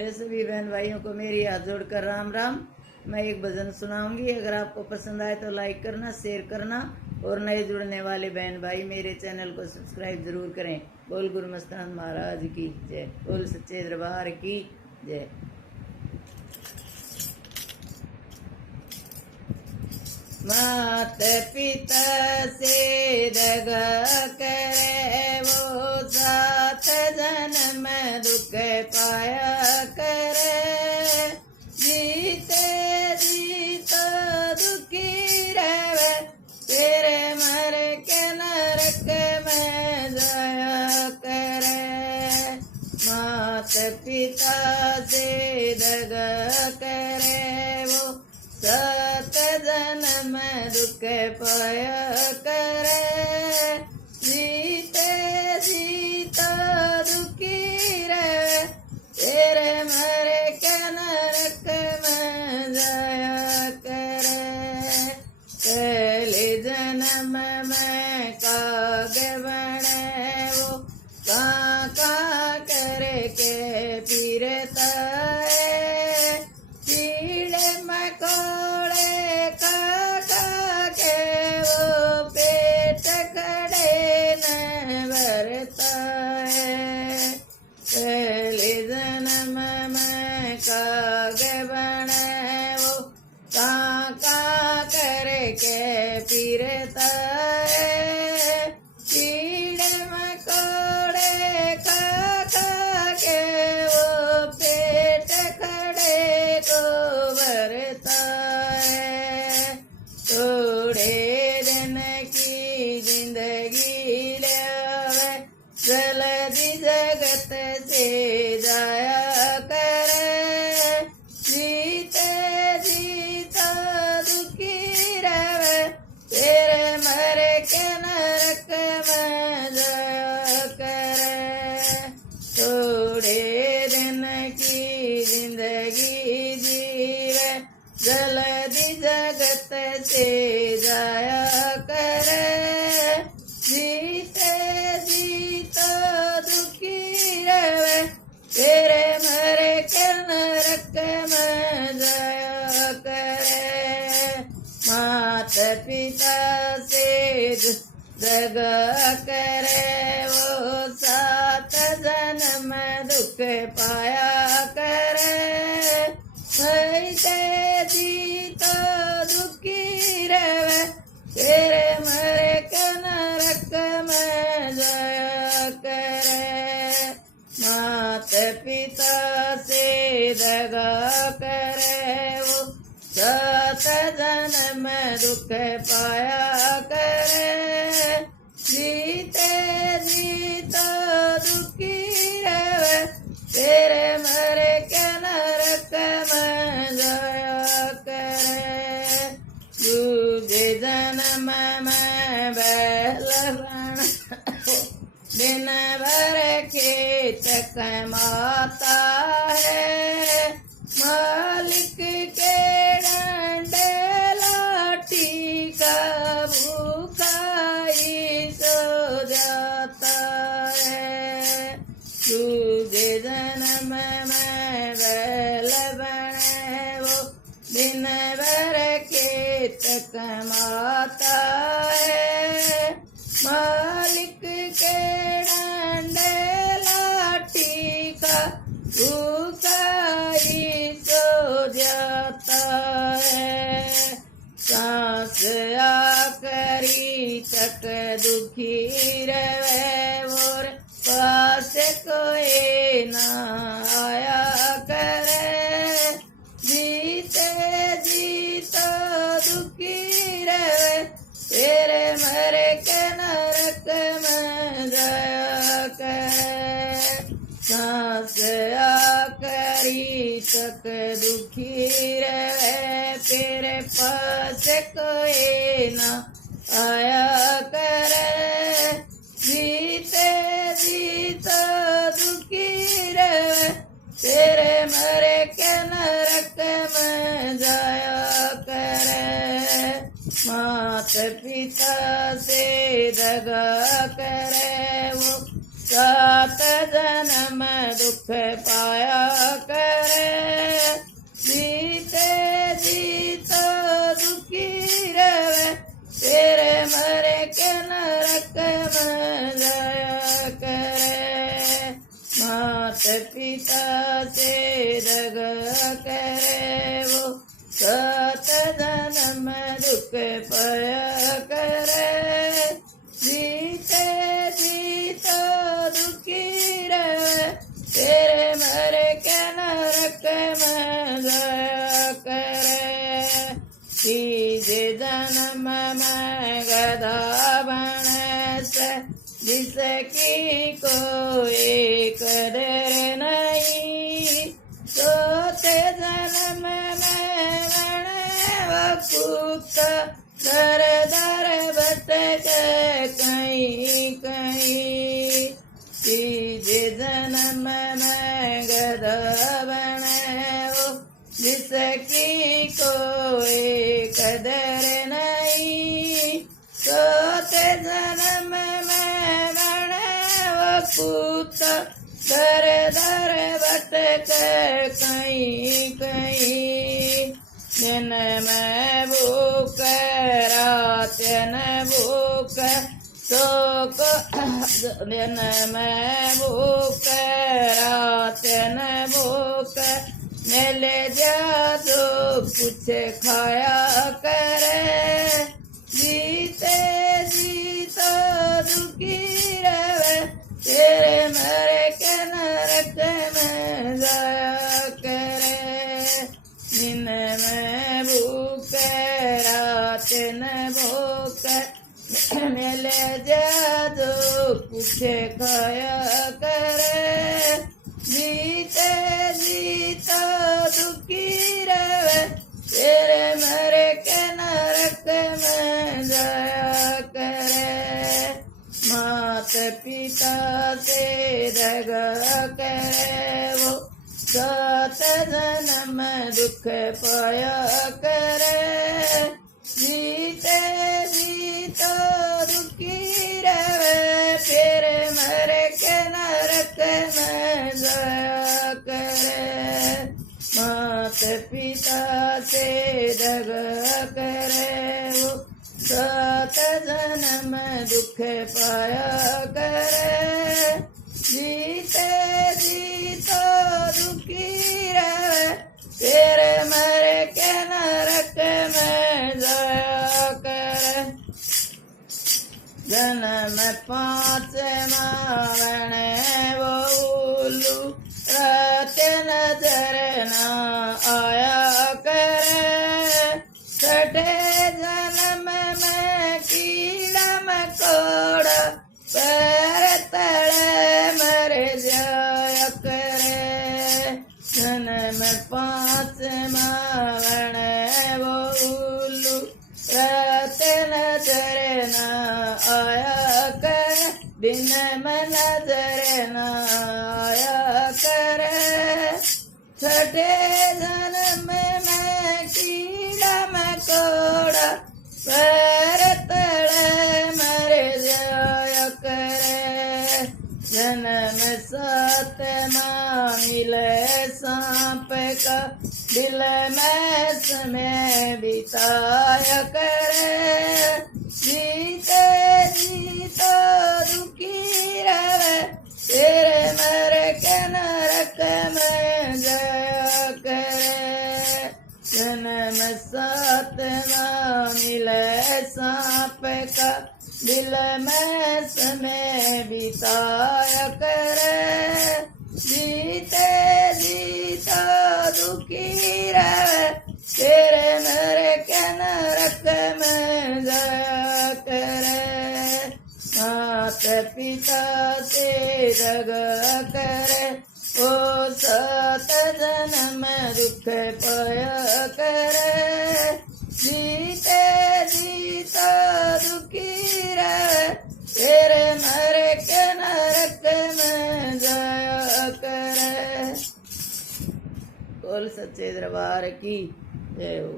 मेरे सभी बहन भाइयों को मेरी हाथ जोड़कर राम राम। मैं एक भजन सुनाऊंगी। अगर आपको पसंद आए तो लाइक करना, शेयर करना और नए जुड़ने वाले बहन भाई मेरे चैनल को सब्सक्राइब जरूर करें। बोल गुरु मस्तान महाराज की जय, बोल सच्चे दरबार की जय। मात पिता से दगा करे वो सात जन्म दुख पाया करे। जीते जीतो दुखी रहे तेरे मर के नरक में जाया करे। मात पिता से दगा करे वो सात जन्म दुख पाया करे। जीते जीता दुखी रहे तेरे मरे के नरक में जाया करे। पहले जन्म में काग बने वो का करे के फिरता है। कीड़े मकोड़े खा के वो पेट खड़े न भरता है। पहले जन्म में काग बने वो का करे के फिरता है। कीड़े मकोड़े खा के वो पेट खड़े को भरता है। थोड़े दिन की जिंदगी ले जल्दी जगत से जाया करे। जीते जीता दुखी रहे तेरे मरे के नरक में जाया करे। थोड़े दिन की जिंदगी जीवे जल्दी जगत से जाया करे। जीते जीतो दुखी रहे तेरे मरे के नरक में जाया करे। मात पिता से दगा करे वो सात जन्म दुख पाया करे। ऐसे जीतो दुखी रहे तेरे मरे के नरक में जाया करे। मात पिता से दगा करे वो सात जन्म दुख पाया करे। जीते जीतो दुखी रहे तेरे मरे के नरक में जाया करे। दूजे जन्म में बैल दिन भर खेत कमाता है। मालिक के डंडे लाठी का भूखा ही सो जाता है। दूजे जन्म में बैल बने वो दिन भर खेत कमाता है। मालिक के डंडे लाठी का भूखा ही सो जाता है। सांस आखरी तक दुखी रहे और पास कोई ना आया करे। जीते जीतो दुखी रहे तेरे मरे के नरक में जाया करे। सांस आखरी तक दुखी रहे तेरे पास कोई ना आया करे। जीते जीतो दुखी रहे तेरे मरे के नरक में जाया करे। मात पिता से दगा करे वो सात जन्म दुख पाया कर। पिता से दगा करे वो, सात जन्म दुख पाया करे। जीते जीतो दुखी रहे, तेरे मरे के नरक में जाया करे। तीजे जन्म में गधा बने से, जिसकी कोई कदर नहीं। सोते जन्म में बने वो कुत्ता, दर दर भटके कहीं कहीं। तीजे जन्म में गधा बने वो, जिसकी कोई कदर नहीं। सोते जन्म में बने वो कुत्ता, दर दर भटके कहीं कहीं। दिन में भूख रात न भूख शोक, दिन में भूख रात न भूख, मिल जा तो कुछ खाया करे। जीते जीतो दुखी रहे, तेरे मरे के नरक में जाया करे। दिन में भूख रात न भूख, मिल जा तो कुछ खाया करे। जीते जीतो दुखी रहे, तेरे मरे के नरक में जाया करे। मात पिता से दगा करे वो, सात जन्म दुख पाया करे। जीते जीतो दुखी रहे, फिर मरे के नरक में जाया करे। मात पिता से दगा करे वो, सात जन्म दुख पाया करे। जीते जीतो दुखी रहे, तेरे मरे के नरक में जाया करे। जन्म पाँच मावने वो उल्लू, रात नजर न आया करे। छठे जन्म में कीड़ा मकोड़ा, पैर तले मर जाया करे। जन्म पाँच मावण वो उल्लू, रात नजर न आया करे। दिन में नजर न आया करे। छठे जन्म में कीड़ा मकोड़ा, पैर तले मर जाया करे। जन्म सातवां मिले सांप का, दिल में समय बिताया करे। जीते जीतो दुखी रहे, तेरे मरे के नरक में जाया करे। जन्म सातवां मिले सांप का, दिल में समय बिताया करे। जीते जीतो दुखी रहे, तेरे मरे के नरक में जाया करे। मात पिता से दगा करे वो, सात जन्म दुख पाया करे। जीते जीतो दुखी रहे, तेरे मरे के नरक में जाया करे। बोल सच्चे दरबार की जय हो।